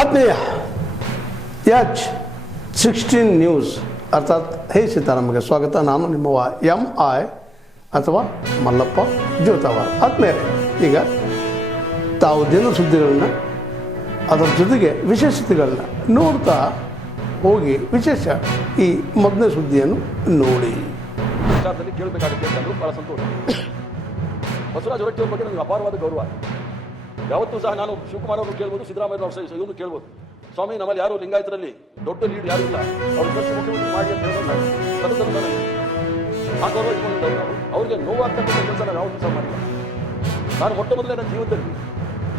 ಆತ್ಮೀಯ H16 news ಅರ್ಥಾತ್ ಹೇ ಸೀತಾರಾಮಗೆ ಸ್ವಾಗತ. ನಾನು ನಿಮ್ಮವ MI ಅಥವಾ ಮಲ್ಲಪ್ಪ ಜೋತಾವಾರ್. ಆತ್ಮೀಯರೇ, ಈಗ ತಾವು ದಿನ ಸುದ್ದಿಗಳನ್ನು ಅದರ ಜೊತೆಗೆ ವಿಶೇಷತೆಗಳನ್ನ ನೋಡ್ತಾ ಹೋಗಿ ವಿಶೇಷ ಈ ಮೊದಲನೇ ಸುದ್ದಿಯನ್ನು ನೋಡಿ. ವಿಚಾರದಲ್ಲಿ ಕೇಳಬೇಕಾಗುತ್ತೆ ಅಂತಂದ್ರು ಬಹಳ ಸಂತೋಷ. ಬಸವರಾಜ ಹೊರಟ್ಟಿ ಅವ್ರ ಬಗ್ಗೆ ನನಗೆ ಅಪಾರವಾದ ಗೌರವ. ಯಾವತ್ತೂ ಸಹ ನಾನು ಶಿವಕುಮಾರ್ ಅವರು ಕೇಳ್ಬೋದು, ಸಿದ್ದರಾಮಯ್ಯ ಅವರು ಇವನು ಕೇಳ್ಬೋದು, ಸ್ವಾಮಿ ನಮ್ಮಲ್ಲಿ ಯಾರು ಲಿಂಗಾಯತರಲ್ಲಿ ದೊಡ್ಡ ಲೀಡ್ ಯಾರು ಇಲ್ಲ, ಅವ್ರು ಕೃಷಿ ಮುಖ್ಯಮಂತ್ರಿ ಮಾಡಿ ಅಂತ ಹೇಳೋದು ಸದಸ್ಯರು ಆ ಗೌರವ ಇಟ್ಕೊಂಡಿದ್ದವ್ರು ನಾವು. ಅವ್ರಿಗೆ ನೋವಾಗ್ತಕ್ಕಂಥ ಕೆಲಸ ನಾವು ಯಾವತ್ತೂ ಸಹ ಮಾಡಿಲ್ಲ. ನಾನು ಮೊಟ್ಟ ಮೊದಲೇ ನನ್ನ ಜೀವನದಲ್ಲಿ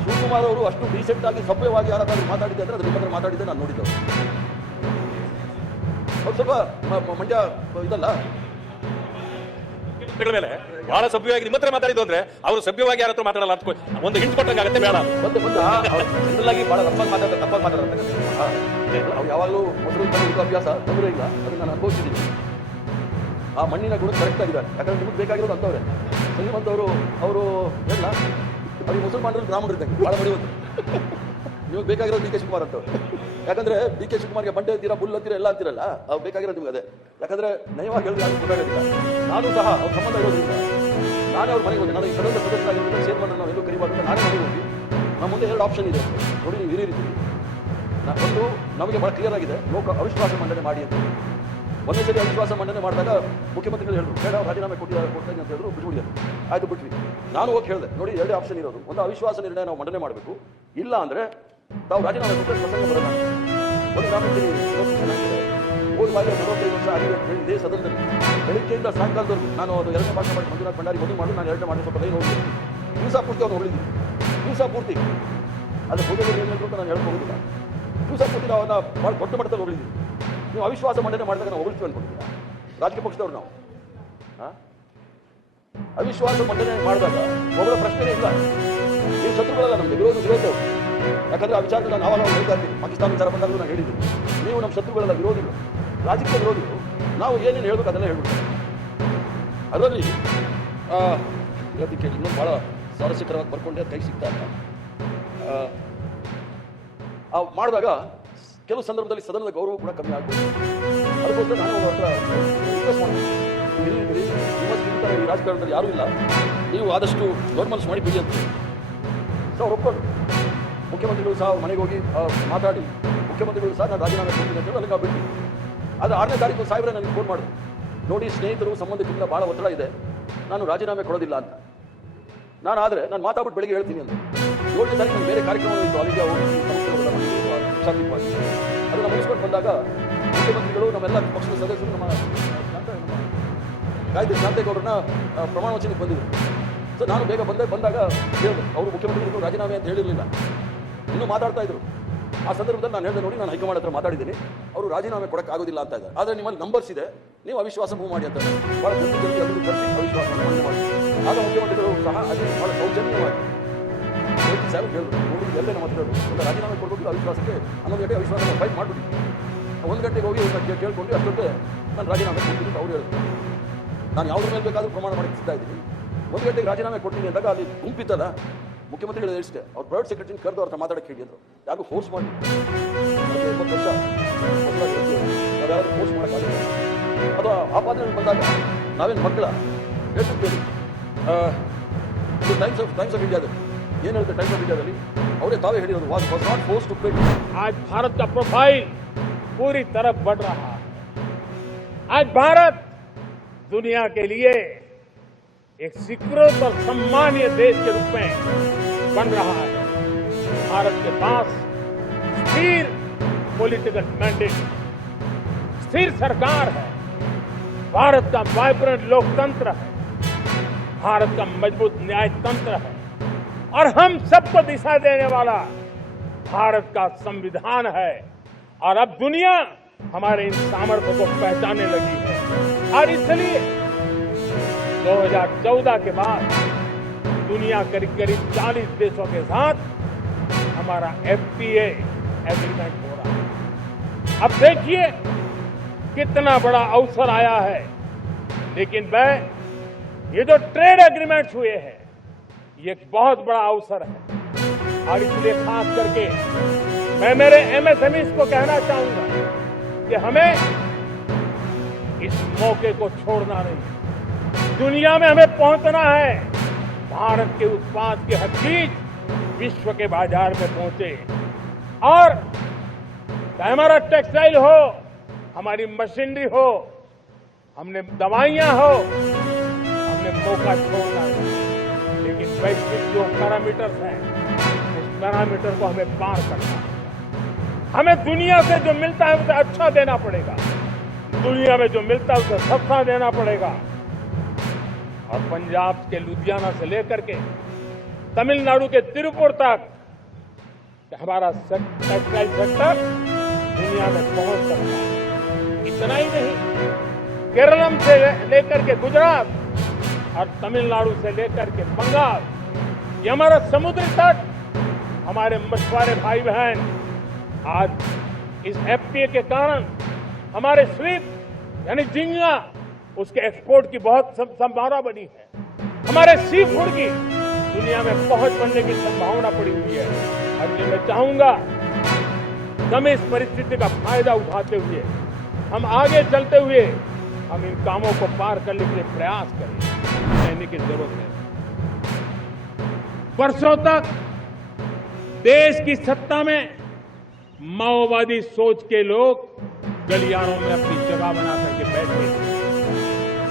ಶಿವಕುಮಾರ್ ಅವರು ಅಷ್ಟು ಡೀಸೆಂಟ್ ಆಗಿ ಸಭ್ಯವಾಗಿ ಯಾರಾದ್ರೂ ಮಾತಾಡಿದ್ದೆ ಅಂದರೆ ಅದು ನಿಮ್ಮತ್ರ ಮಾತಾಡಿದ್ದೆ ನಾನು ನೋಡಿದ್ದವರು. ಅವ್ರು ಸ್ವಲ್ಪ ಮಂಡ್ಯ ಇದಲ್ಲ ಮೇಲೆ ಬಹಳ ಸಭ್ಯವಾಗಿ ನಿಮ್ಮ ಹತ್ರ ಮಾತಾಡಿದ್ದು ಅಂದ್ರೆ ಅವರು ಸಭ್ಯವಾಗಿ ಯಾರ ಹತ್ರ ಮಾತಾಡಲ್ಲ ಅಂತ ಒಂದು ಹಿಂಟ್ ಕೊಟ್ಟಂಗಾಗತ್ತೆ. ಬೇಡ ಬಂದು ಜನರಲ್ಲಾಗಿ ಬಹಳ ತಪ್ಪಾಗಿ ಮಾತಾಡ್ತಾರೆ. ಅವ್ರು ಯಾವಾಗಲೂ ಮೊದಲು ಅಭ್ಯಾಸ ತೊಂದರೆ ಇಲ್ಲ, ಅದನ್ನು ನಾನು ಅನುಭವಿಸಿದ್ದೀನಿ. ಆ ಮಣ್ಣಿನ ಗುಣ ಕರೆಕ್ಟ್ ಆಗಿದ್ದಾರೆ. ಯಾಕಂದ್ರೆ ನಿಮಗೆ ಬೇಕಾಗಿರೋದು ಅಂತವ್ರೆ ಸಂಗೀವಂತವರು. ಅವರು ಎಲ್ಲ ಅವ್ರಿಗೆ ಮುಸಲ್ಮಾನರು ಬ್ರಾಹ್ಮಣರು ಇದ್ದಂಗೆ ಭಾಳ ಬಡಿಯೋದು. ನಿಮಗೆ ಬೇಕಾಗಿರೋದು ಡಿ ಕೆ ಶಿವಕುಮಾರ್ ಅಂತವ್ರು. ಯಾಕಂದ್ರೆ ಡಿ ಕೆ ಶಿವಕುಮಾರ್ಗೆ ಬಂಡೆ ಅಂತೀರಾ, ಬುಲ್ ಅಂತೀರಾ, ಎಲ್ಲ ಅಂತೀರಲ್ಲ, ಅವ್ರು ಬೇಕಾಗಿರೋದು ನಿಮ್ಗೆ ಅದೇ. ಯಾಕಂದ್ರೆ ನಯವಾಗಿ ಹೇಳಿದ್ರೆ ಯಾರು ಗೊತ್ತಾಗೋದಿಲ್ಲ. ನಾನು ಸಹ ಅವ್ರ ಸಂಬಂಧ ಇರೋದ್ರಿಂದ ನಾನೇ ಅವ್ರ ಮನೆಗೆ ಹೋಗಿ, ನಾನು ಈ ಸದನ ಸದಸ್ಯರಾಗಿರೋದ್ರಿಂದ ಚೇರ್ಮನ್ ನಾವು ಎಲ್ಲೂ ಕರಿಬಾರ್ದು, ನಾನೇ ಮನೆಗೆ ಹೋಗಿ ನಮ್ಮ ಮುಂದೆ ಎರಡು ಆಪ್ಷನ್ ಇದೆ ನೋಡಿ, ನೀವು ಹಿರಿಯರಿದ್ದೀವಿ. ಒಂದು ನಮಗೆ ಭಾಳ ಕ್ಲಿಯರ್ ಆಗಿದೆ, ಲೋಕ ಅವಿಶ್ವಾಸ ಮಂಡನೆ ಮಾಡಿ ಅಂತ. ಒಂದೇ ಸರಿ ಅವಿಶ್ವಾಸ ಮಂಡನೆ ಮಾಡಿದಾಗ ಮುಖ್ಯಮಂತ್ರಿಗಳು ಹೇಳಿದ್ರು, ಬೇಡ ರಾಜೀನಾಮೆ ಕೊಡ್ತೀನಿ ಅಂತ ಹೇಳಿದ್ರು, ಬಿಟ್ಬಿಡಿ ಅಂತ. ಆಯ್ತು ಬಿಟ್ವಿ. ನಾನು ಹೋಗಿ ಹೇಳಿದೆ, ನೋಡಿ ಎರಡೇ ಆಪ್ಷನ್ ಇರೋದು, ಒಂದು ಅವಿಶ್ವಾಸ ನಿರ್ಣಯ ನಾವು ಮಂಡನೆ ಮಾಡಬೇಕು, ಇಲ್ಲ ಅಂದರೆ ತಾವು ರಾಜೀನಾಮೆ ಕೊಟ್ಟರೆ ಪ್ರಸಂಗ ಬರೋಣ. ಒಂದು ನಾನು ಹೋಗಿ ಮಾಡಿ 45 ವರ್ಷ ಆಗಿದೆ ಅಂತ ಹೇಳಿ ಇದೇ ಸದನದಲ್ಲಿ ಬೆಳಗ್ಗೆಯಿಂದ ಸಾಯಂಕಾಲದವರೆಗೂ ನಾನು ಅದು ಎರಡನೇ ಭಾಷೆ ಮಾಡಿ ಮಂಜುನಾಥ್ ಭಂಡಾರಿ ಮದುವೆ ಮಾಡಿ ನಾನು ಎರಡನೇ ಮಾಡಿ ಸ್ವಲ್ಪ ಲೈನ್ ಹೋಗಿ ದಿವಸ ಪೂರ್ತಿ ಅವ್ರು ಹೊಳಿದ್ವಿ. ದಿವಸ ಪೂರ್ತಿ ಅದು ಪೂಜೆಗಳು ಏನು ಅಂತ ನಾನು ಹೇಳ್ಕೋಗೋದಿಲ್ಲ. ದಿವಸ ಪೂರ್ತಿ ನಾವು ಅವನ್ನ ಭಾಳ ದೊಡ್ಡ ಮಟ್ಟದಲ್ಲಿ ಹೊಗಳಿದ್ವಿ. ನೀವು ಅವಿಶ್ವಾಸ ಮಂಡನೆ ಮಾಡಿದಾಗ ನಾವು ಹೊಗಳ್ತೀವಿ ಅನ್ಕೊಂಡಿದ್ದೀರಾ? ರಾಜಕೀಯ ಪಕ್ಷದವ್ರು ನಾವು ಅವಿಶ್ವಾಸ ಮಂಡನೆ ಮಾಡಿದಾಗ ಹೊಗಳ ಪ್ರಶ್ನೆನೇ ಇಲ್ಲ. ನೀವು ಶತ್ರುಗಳಲ್ಲ, ನಮಗೆ ವಿರೋಧವರು. ಯಾಕಂದ್ರೆ ಆ ವಿಚಾರದಲ್ಲಿ ನಾನು ಆವಾಗ ಹೇಳ್ತಾ ಇರ್ತೀನಿ, ಪಾಕಿಸ್ತಾನ ವಿಚಾರ ಬಂದಾಗಲೂ ನಾನು ಹೇಳಿದ್ದೀನಿ, ನೀವು ನಮ್ಮ ಶತ್ರುಗಳೆಲ್ಲ ವಿರೋಧಿಗಳು, ರಾಜಕೀಯ ವಿರೋಧಿಗಳು. ನಾವು ಏನೇನು ಹೇಳ್ಬೇಕು ಅದೆಲ್ಲ ಹೇಳ್ಬಿಡ್ತಾರೆ. ಅದರಲ್ಲಿ ಹೇಳೋದಕ್ಕೆ ಇನ್ನೊಂದು ಭಾಳ ಸ್ವಾರಸ್ಯಕರವಾಗಿ ಬರ್ಕೊಂಡೆ, ಕೈ ಸಿಗ್ತಾ ಇಲ್ಲ. ಮಾಡಿದಾಗ ಕೆಲವು ಸಂದರ್ಭದಲ್ಲಿ ಸದನದ ಗೌರವ ಕೂಡ ಕಮ್ಮಿ ಆಗ್ಬೋದು. ಅದಕ್ಕೋಸ್ಕರ ನಾನು ಅವ್ರ ಹತ್ರ ರಿಕ್ವೆಸ್ಟ್ ಮಾಡ್ತೀನಿ, ನಿಮ್ಮ ಈ ರಾಜಕಾರಣದಲ್ಲಿ ಯಾರೂ ಇಲ್ಲ, ನೀವು ಆದಷ್ಟು ಗೌರ್ಮೆಂಟ್ಸ್ ಮಾಡಿ ಬಿಡಿ ಅಂತ. ಸೊ ಅವ್ರು ಒಪ್ಕೊಂಡು ಮುಖ್ಯಮಂತ್ರಿಗಳು ಸಹ ಅವ್ರ ಮನೆಗೆ ಹೋಗಿ ಮಾತಾಡಿ, ಮುಖ್ಯಮಂತ್ರಿಗಳು ಸಹ ನಾನು ರಾಜೀನಾಮೆ ಕೊಡ್ತೀನಿ ಅಂತ ಹೇಳಿ ಅಲ್ಲಿಗೆ ಬಿಟ್ಟು. ಅದು 6ನೇ ತಾರೀಕು ಸಾಹೇಬ್ರೆ ನನಗೆ ಫೋನ್ ಮಾಡಿದ್ರು, ನೋಡಿ ಸ್ನೇಹಿತರು ಸಂಬಂಧಿಕರಿಂದ ಭಾಳ ಒತ್ತಡ ಇದೆ, ನಾನು ರಾಜೀನಾಮೆ ಕೊಡೋದಿಲ್ಲ ಅಂತ. ನಾನು ಆದರೆ ನಾನು ಮಾತಾಡ್ಬಿಟ್ಟು ಬೆಳಿಗ್ಗೆ ಹೇಳ್ತೀನಿ ಅಂತ. 7ನೇ ತಾರೀಕು ನಾನು ಬೇರೆ ಕಾರ್ಯಕ್ರಮ ಇತ್ತು, ಅಲ್ಲಿಗೆ ಹೋಗಿ ಶಾಂತಿವಾಗಿ ಅದನ್ನು ಮುಗಿಸ್ಕೊಂಡು ಬಂದಾಗ ಮುಖ್ಯಮಂತ್ರಿಗಳು ನಮ್ಮೆಲ್ಲ ಪಕ್ಷದ ಸದಸ್ಯರು ನಮ್ಮ ಗಾಯತ್ರಿ ಶಾಂತೇಗೌಡರನ್ನ ಪ್ರಮಾಣ ವಚನಕ್ಕೆ ಬಂದಿದ್ರು. ಸೊ ನಾನು ಬೇಗ ಬಂದಾಗ ಹೇಳಿದೆ, ಅವರು ಮುಖ್ಯಮಂತ್ರಿಗಳು ರಾಜೀನಾಮೆ ಅಂತ ಹೇಳಿರಲಿಲ್ಲ, ಇನ್ನೂ ಮಾತಾಡ್ತಾ ಇದ್ರು. ಆ ಸಂದರ್ಭದಲ್ಲಿ ನಾನು ಹೇಳಿದೆ, ನೋಡಿ ನಾನು ಹೈಕಮಾಂಡ್ ಹತ್ರ ಮಾತಾಡಿದ್ದೀನಿ, ಅವರು ರಾಜೀನಾಮೆ ಕೊಡಕ್ಕೆ ಆಗೋದಿಲ್ಲ ಅಂತ ಇದ್ದಾರೆ, ಆದರೆ ನಿಮ್ಮಲ್ಲಿ ನಂಬರ್ಸ್ ಇದೆ, ನೀವು ಅವಿಶ್ವಾಸ ಮೂವ್ ಮಾಡಿ ಅಂತ ಭಾಳ ಜಲ್ದಿ ಅದನ್ನು ಕರೆಸಿ ಅವಿಶ್ವಾಸವನ್ನು ಮಂಡನೆ ಮಾಡಿ. ಆಗ ಮುಖ್ಯಮಂತ್ರಿಗಳು ಸಹ ಅಲ್ಲಿ ಭಾಳ ಸೌಜನ್ಯವಾಗಿ ಸಾಹೇಬ್ ಹೇಳಿದ್ರು, ನೋಡಿ ಎಲ್ಲೇ ನಮ್ಮ ಹತ್ರ ಒಂದು ರಾಜೀನಾಮೆ ಕೊಡಬೇಕು ಅವಿಶ್ವಾಸಕ್ಕೆ, 11 ಗಂಟೆ ಅವಿಶ್ವಾಸ ಫೈಟ್ ಮಾಡಿಬಿಟ್ಟು 1 ಗಂಟೆಗೆ ಹೋಗಿ ಕೇಳ್ಕೊಂಡು ಅಷ್ಟೊತ್ತೆ ನಾನು ರಾಜೀನಾಮೆ ಕೊಡ್ತೀನಿ ಅಂತ ಅವ್ರು ಹೇಳಿದ್ರು. ನಾನು ಯಾವುದ್ರ ಮೇಲೆ ಬೇಕಾದರೂ ಪ್ರಮಾಣ ಮಾಡಿ ಸಿಗ್ತಾ ಇದ್ದೀನಿ. 1 ಗಂಟೆಗೆ ರಾಜೀನಾಮೆ ಕೊಡ್ತೀನಿ ಅಂದಾಗ ಅಲ್ಲಿ ಗುಂಪಿತ್ತಲ್ಲ, ಮುಖ್ಯಮಂತ್ರಿಗಳು ಹೇಳಿಷ್ಟೇ ಅವ್ರು ಪ್ರೈವೇಟ್ ಸೆಕ್ರೆಟರಿನ ಕರೆದು ಅವ್ರ ಮಾತಾಡಕ್ಕೆ ಹೇಳಿದ್ರು, ಯಾರಿಗೂ ಫೋರ್ಸ್ ಮಾಡಿ 20 ವರ್ಷ ನಾವ್ಯಾರು ಫೋರ್ಸ್ ಮಾಡೋಕ್ಕಾಗಲ್ಲ. ಅದು ಆಪಾದನೆ ಬಂದಾಗ ನಾವೇನು ಮಕ್ಕಳ ಹೇಳ್ತಿದ್ದೇವೆ. ಟೈಮ್ಸ್ ಆಫ್ ಇಂಡಿಯಾದಲ್ಲಿ ಏನು ಹೇಳುತ್ತೆ, ಟೈಮ್ಸ್ ಆಫ್ ಇಂಡಿಯಾದಲ್ಲಿ ಅವರೇ ತಾವೇ ಹೇಳಿರೋದು, was not forced to quit. आज भारत का प्रोफाइल पूरी तरफ बढ़ रहा है. आज भारत दुनिया के लिए एक स्वीकृत और सम्मानीय देश के रूप में बन रहा है. भारत के पास स्थिर पॉलिटिकल मैंडेट, स्थिर सरकार है, भारत का वाइब्रेंट लोकतंत्र है, भारत का मजबूत न्यायतंत्र है, और हम सबको दिशा देने वाला भारत का संविधान है. और अब दुनिया हमारे इन सामर्थ्य को पहचानने लगी है. और इसलिए 2014 के बाद दुनिया करीब 40 देशों के साथ हमारा FTA एग्रीमेंट हो रहा है. अब देखिए कितना बड़ा अवसर आया है. लेकिन ये जो ट्रेड एग्रीमेंट्स हुए हैं, ये एक बहुत बड़ा अवसर है. और इसलिए खास करके मैं मेरे एमएसएमईज को कहना चाहूंगा कि हमें इस मौके को छोड़ना नहीं। दुनिया में हमें पहुंचना है। भारत के उत्पाद की हर चीज विश्व के बाजार में पहुंचे और चाहे हमारा टेक्सटाइल हो, हमारी मशीनरी हो, हमने दवाइयां हो, हमने मौका छोड़ना है। लेकिन वैश्विक जो पैरामीटर्स हैं, उस पैरामीटर को हमें पार करना है। हमें दुनिया से जो मिलता है उसे अच्छा देना पड़ेगा, दुनिया में जो मिलता है उसे सस्ता देना पड़ेगा। और पंजाब के लुधियाना से लेकर के तमिलनाडु के तिरुपुर तक हमारा टेक्सटाइल सेक्टर दुनिया में पहुंच सकता है। इतना ही नहीं, केरलम से लेकर के गुजरात और तमिलनाडु से लेकर के बंगाल, ये हमारा समुद्री तट, हमारे मछुआरे भाई बहन आज इस एफटीए के कारण हमारे स्वीप यानी झींगा उसके एक्सपोर्ट की बहुत संभावना बनी है। हमारे सी फूड की दुनिया में पहुंच बनने की संभावना पड़ी हुई है। और ये मैं चाहूंगा हम इस परिस्थिति का फायदा उठाते हुए, हम आगे चलते हुए हम इन कामों को पार करने के लिए प्रयास करें, कहने की जरूरत है। वर्षों तक देश की सत्ता में माओवादी सोच के लोग गलियारों में अपनी जगह बना करके बैठे थे।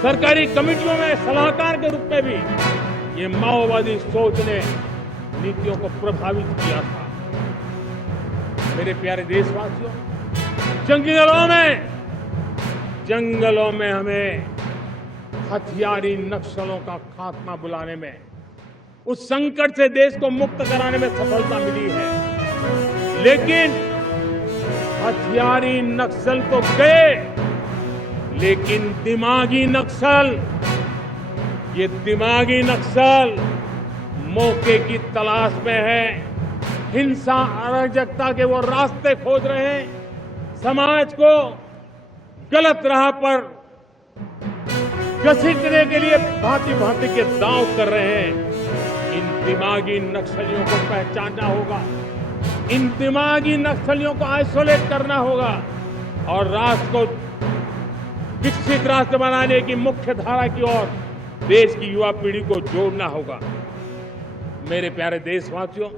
सरकारी कमेटियों में सलाहकार के रूप में भी ये माओवादी सोच ने नीतियों को प्रभावित किया था। मेरे प्यारे देशवासियों, जंगलों में हमें हथियारी नक्सलों का खात्मा बुलाने में, उस संकट से देश को मुक्त कराने में सफलता मिली है। लेकिन हथियारी नक्सल तो गए, लेकिन दिमागी नक्सल, ये दिमागी नक्सल मौके की तलाश में है। हिंसा अराजकता के वो रास्ते खोज रहे हैं, समाज को गलत राह पर घसीटने के लिए भांति भांति के दांव कर रहे हैं। इन दिमागी नक्सलियों को पहचानना होगा, इन दिमागी नक्सलियों को आइसोलेट करना होगा और राष्ट्र को विकसित राष्ट्र बनाने की मुख्य धारा की ओर देश की युवा पीढ़ी को जोड़ना होगा। मेरे प्यारे देशवासियों,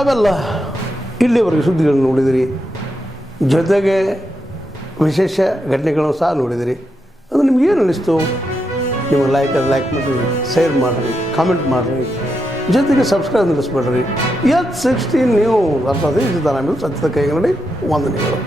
ತಾವೆಲ್ಲ ಇಲ್ಲಿವರೆಗೆ ಸುದ್ದಿಗಳನ್ನು ನೋಡಿದಿರಿ, ಜೊತೆಗೆ ವಿಶೇಷ ಘಟನೆಗಳನ್ನು ಸಹ ನೋಡಿದಿರಿ. ಅದು ನಿಮ್ಗೇನು ಅನ್ನಿಸ್ತು? ನಿಮಗೆ ಲೈಕ್ ಮಾಡಿರಿ, ಶೇರ್ ಮಾಡಿರಿ, ಕಾಮೆಂಟ್ ಮಾಡಿರಿ, ಜೊತೆಗೆ ಸಬ್ಸ್ಕ್ರೈಬ್ ನಿಲ್ಲಿಸ್ಬೇಡ್ರಿ. H16 ನ್ಯೂಸ್ ಅರ್ಥಾತ್ ಸಿದ್ದರಾಮಯ್ಯ ಸತ್ಯದ ಕೈಗನ್ನಡಿ ವಂದನೆಗಳು.